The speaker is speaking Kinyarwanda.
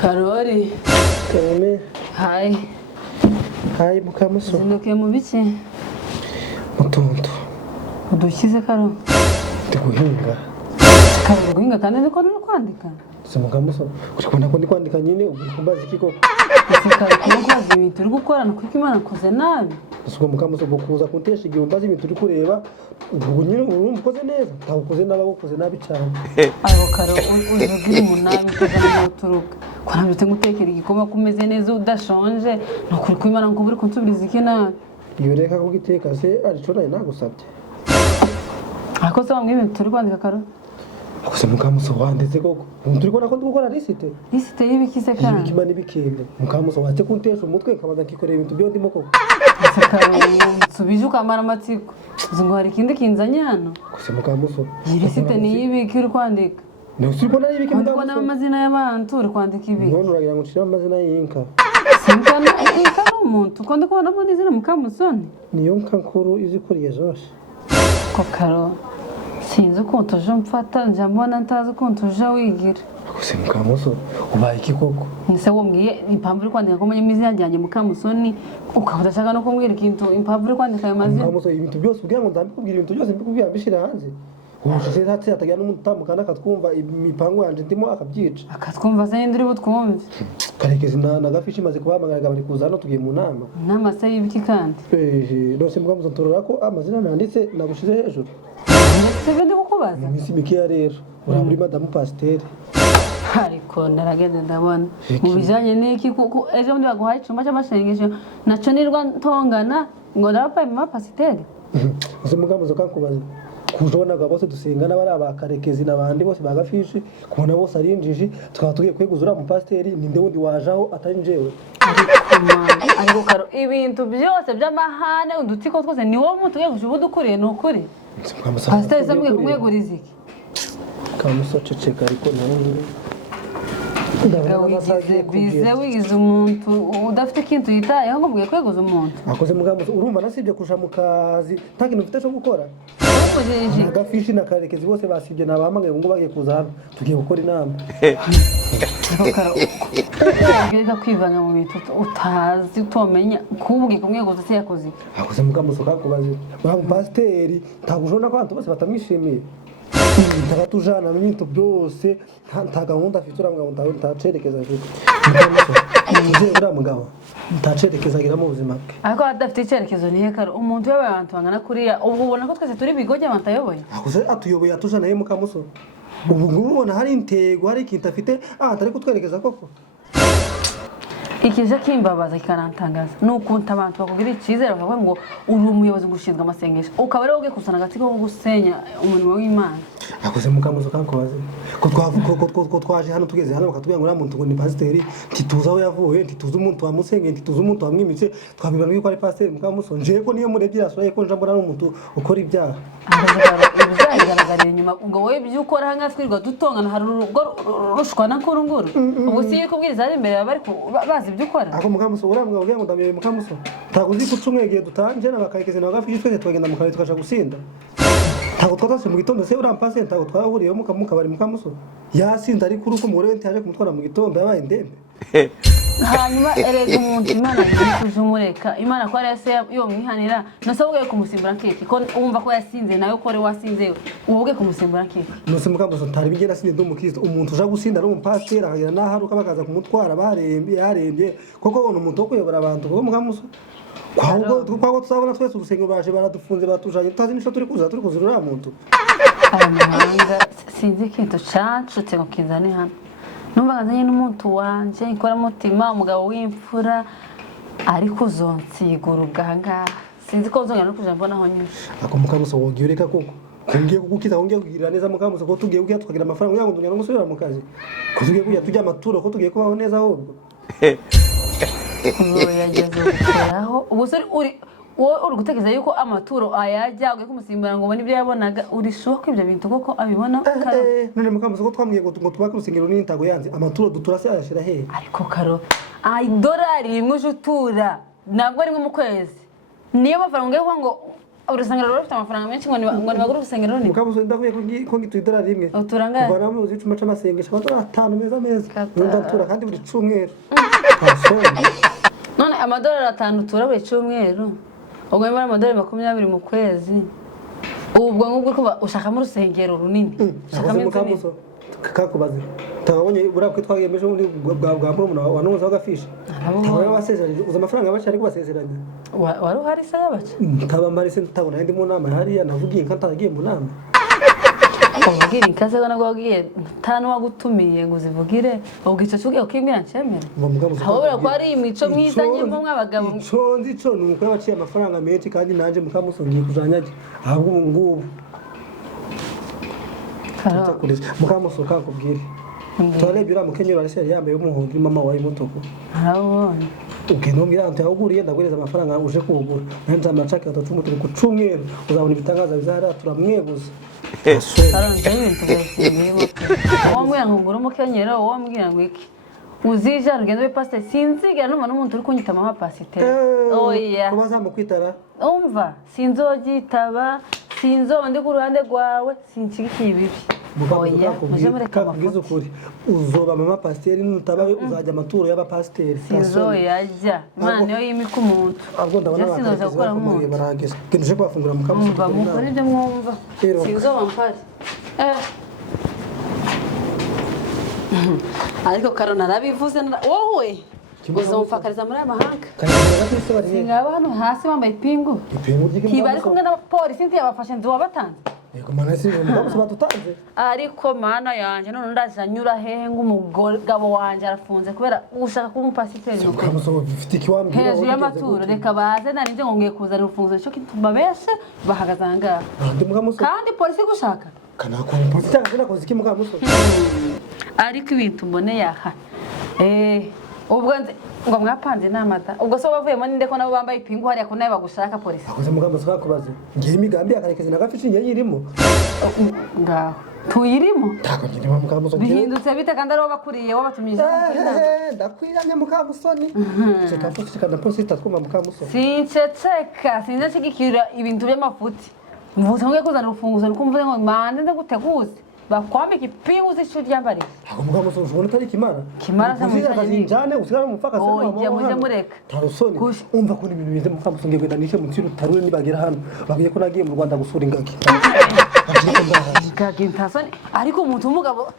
Karori. Karame. Hi. Hi Mukamuso. Zindukiye mu biki? Mutondo. Udushyize Karo. Ndi guhinga. Karo guhinga kandi niko no kwandika. Se Mukamuso. Uri kubona ko ndi kwandika nyine ukumbaza iki koko? Ese Karo kubaza ibintu turi gukorana kuko Imana koze nabi. Asuko Mukamuso kuza kuntesha igihe umbaza ibintu turi kureba. Ubwo nyine urumva ukoze neza. Ntagukoze naba gukoze nabi cyane. Ayo Karo uzugira umunani kuzana n'uturuka. Kwana ndetse ngutekera igikoma kumeze neza udashonje. Nukuri ko Imana ngo buri kunsubiriza iki nabi. Iyo reka ko giteka se arico nayo nagusabye. Ako se wamwe ibintu turi kwandika Karo? Ako se Mukamuso wanditse koko. Turi kubona ko ndi gukora lisite. Lisite y'ibikise kandi. Ibikima n'ibikende. Mukamuso waje kuntesha umutwe kabaza kikorera ibintu byo ndimo koko. Ese Karo subije ukamara amatsiko. Uzi ngo hari ikindi kinzanye hano? Ako se Mukamuso. Iyi lisite ni y'ibiki uri kwandika? Nturi kubona y'ibiki Mukamuso. Ubona amazina y'abantu uri kwandika ibiki? None uragira ngo nshire amazina y'inka. Sinkana inka n'umuntu uko ndi kubona mo izina Mukamusoni. Niyo nka nkuru izikuriye zose. Ko Karo sinzi ukuntu uje mfata njya mbona ntazi ukuntu uje wigira. Ako se Mukamuso ubaye iki koko? Nise wombwiye impamvu uri kwandika ko menye izina ryanjye Mukamusoni ukaba udashaka no kumbwira ikintu impamvu uri kwandika ayo mazina. Mukamuso ibintu byose ubwira ngo ndabikubwira ibintu byose mbikubwira mbishira hanze. Ubushize ntatse atagira n'umuntu utamukana akatwumva imipango yanje ndimo akabyica. Akatwumva se ndiri butwumve. Karekezi na gafishi maze kubahamagara bari kuza hano tugiye mu nama. Nama se y'ibiki kandi? Nose Mukamuso ntorora ko amazina nanditse nagushize hejuru. Ndetse ndi kukubaza. Imisi mikeya rero uraburi madamu pasiteri. Ariko naragenda ndabona mu bijanye n'iki kuko ejo ndi baguhaye icumba cy'amashengesho naco nirwa ntongana ngo ndabapaye mu pasiteri. Ese Mukamuso kankubaza kujona bose dusengana bari abakarekezi nabandi bose bagafishi kubona bose ari injiji tukaba tugiye kweguzura mu pasiteri ninde wundi wajaho atari njewe. Ariko Karo ibintu byose by'amahane udutsiko twose ni wowe muntu ugiye ubudukuriye n'ukuri. Pasiteri se mwe kumweguriza iki? Kamuso ceceka ariko nawe bize wigize umuntu udafite ikintu yitayeho ngo mbwiye kweguza umuntu. Akoze Mukamuso urumva nasibye kuja mu kazi nta kintu mfite cyo gukora. Agafishi na karekezi bose basibye nabahamagaye ngo bagiye kuza hano tugiye gukora inama. Ugenda kwivanga mu bintu utazi utomenya kubwiye kumweguza se yakoze. Akoze Mukamuso kakubaze bamu pasiteri ntagujona ko abantu bose batamwishimiye. Ntagatujana n'ibintu byose nta gahunda afite uramwe ngo ntacerekeza afite. Nje uramugabo ntacerekezagira mu buzima bwe. Ariko adafite icyerekezo niye Karo umuntu yabaye abantu bangana kuriya ubwo ubona ko twese turi bigoje abantayoboye. Akoze atuyoboye atujana ye Mukamuso. Ubu ngubona hari intego hari ikintu afite atari kutwerekeza koko. Ikije kimbabaza kikarantangaza nukunta abantu bakugira ikizere bakavuga ngo uri umuyobozi gushinzwe amasengesho ukaba rero ugiye kusana gatsiko ko gusenya umurimo w'Imana. Akoze Mukamuso kankubaze ko twaje hano tugeze hano bakatubwira ngo muntu ngo ni pasiteri ntituza aho yavuye ntituza umuntu wamusenge ntituza umuntu wamwimitse twabibana yuko ari pasiteri Mukamuso nje ko niyo murebye asuraye ko nja mbona umuntu ukora ibyaha. Ibyagaragara inyuma ubwo wowe byukora hanga twirwa dutongana hari urugo rushwana kurunguru ubwo siye kubwiriza ari imbere bari bazi ibyo ukora. Ako Mukamuso urambwa ubwiye ngo ndabire Mukamuso taguzi kucumwegeye dutanje nabakayikeze nabagafiye twese twagenda mu kabari tukasha gusinda. Tago twatase mu gitondo se urampase tago twahuriye mu kabari Mukamuso yasinda ari kuri uko umugore we ntiyaje kumutwara mu gitondo yabaye ndembe. Hanyuma erega umuntu Imana yituje umureka Imana ko ari se yo mwihanira nose ubwe kumusimbura kiki ko umva ko yasinze nayo ko ari wasinze ubwe kumusimbura kiki. Nose Mukamuso ntari bigera sinye ndo mukristo umuntu uja gusinda ari umupasiteri akagira naharuka bakaza kumutwara yarembye koko ubona umuntu wo kuyobora abantu ko Mukamuso kwago tuzabona twese urusengero baje baradufunze batujanye tutazi nisho turi kuzurura muntu. Amahanga sinzi ikintu cacutse ngo kinzane hano numva ngazanye n'umuntu wanje ikora mutima umugabo w'imfura ariko uzonsigura ubwanga sinzi ko uzongera no kuja mbona aho nyinshi. Ako Mukamuso wogiye ureka koko kungiye kugukiza kungiye kugira neza Mukamuso ko tugiye kugira tukagira amafaranga yango ndongera no gusubira mu kazi ko tugiye kujya tujya amaturo ko tugiye kubaho neza ahubwo. Yageze gukuraho ubusore uri gutekereza yuko amaturo ayajya ugiye kumusimbura ngo ubone ibyo yabonaga urishoka ibyo bintu koko abibona. None Mukamuso ko twambwiye ngo tubaka urusengero n'intago yanze amaturo dutura se ayashira he. Ariko Karo idolari rimwe ujutura ntabwo rimwe mu kwezi niyo mafaranga ngo urusengero rufite amafaranga menshi ngo nibagure urusengero runini. Mukamuso ndakuye ko ngitwidora rimwe. Uturanga. Kuva namwe uzi cuma c'amasengesho amadora 5 meza. Nundatura kandi buri cumweru. None amadolari 5 tura buri cumweru. Ubwo nyuma amadolari 20 mu kwezi. Ubwo ngubwo ko ushaka mu rusengero runini. Ushaka Mukamuso kakubaze. Tabonye burakwe twagemeje muri bwa murumuna wa nonza wagafisha. Tabaye wasezeranye uza amafaranga abacha ariko basezeranye. Wari uhari se yabacha. Taba mbari se ntabona ndi mu nama hariya navugiye nkataragiye mu nama. Ubwira inkaze gana gwagiye tano wagutumiye ngo uzivugire ubwo ico cyuge ukimbira nshemera. Ahobora ko ari imico mwiza nyimwe mwabagabo. Nzi co nuko yabaciye amafaranga menshi kandi nanje Mukamuso ngiye kuzanyaje. Ahubwo ngubu. Mukamuso kakubwire. Tuwarebye uriya mukenyero arashyira yambaye umuhondo mama wawe mutuku. Arabonye. Ukino ngira nti ahuguriye ndagureza amafaranga uje kugura. Nanze amacaki atatu ku cumweru uzabona ibitangaza bizahara turamweguza. Aranje ibintu byose. Wambwira ngo ngura umukenyero wambwira ngo iki. Uzija rugendo be pastor sinziga numa n'umuntu uri kunyita mama pasiteri. Oya. Kubaza mu kwitara. Umva sinzogitaba sinzo ndi ku ruhande rwawe sinshigikiye ibibi. Oya, muje mureka bakubwiza ukuri. Uzoba mama pasiteri nutabaye uzajya amaturo y'aba pasiteri. Sinzo yajya. Imana yo yimika umuntu. Ahubwo ndabona sinzo gukora mu barageze. Kenje kwafungura Mukamuso. Umva mukore ibyo mwumva. Sinzo bampari. Ariko karona rabivuze wowe. Uzomfakariza muri amahanga. Singaba hano hasi bambaye ipingu. Kibari kumwe n'abapolisi ntiyabafashe nzi wabatanze. Yego mana si Mukamuso batutanze. Ariko mana yanje none ndazanyura hehe ngumugabo wanje arafunze kubera ushaka kuba umupasiteri nuko. Mukamuso bifite ikiwambira. Hejuru y'amaturo reka baze narinje ngo ngiye kuzana urufunguzo cyo kituma bese bahagaze ahangaha. Kandi polisi gushaka. Kanako polisi cyangwa koze iki Mukamuso. Ariko ibintu mbone yaha. Ubwo ngo mwapanze namata. Ubwo so bavuyemo ninde ko nabo bambaye ipingu hariya ko naye bagushaka polisi. Akoze Mukamuso kakubaze. Ngiye imigambi yakarekeze nagafishe inye yirimo. Ngaho. Tuyirimo? Tako nyine Mukamuso. Bihindutse bite kandi ari wabakuriye wabatumije ndakwiranye Mukamuso ni. Cheka futi kandi polisi tatuma Mukamuso. Sincheka, sinachigikira ibintu by'amafuti. Mvuze ngo kuzana urufunguzo nukumvuze ngo mande ndaguteguze. Bakwambika ipingu z'ishuri ryambariye. Ako Mukamuso ushobora utari kimara. Kimara se njane usigara mu mfaka se. Oya muje mureka. Tarusoni. Umva ko ibintu bize Mukamuso ngiye kwenda nishe mu tsiro tarure nibagera hano. Bagiye ko nagiye mu Rwanda gusura ingagi. Ingagi ntasoni ariko umuntu umugabo.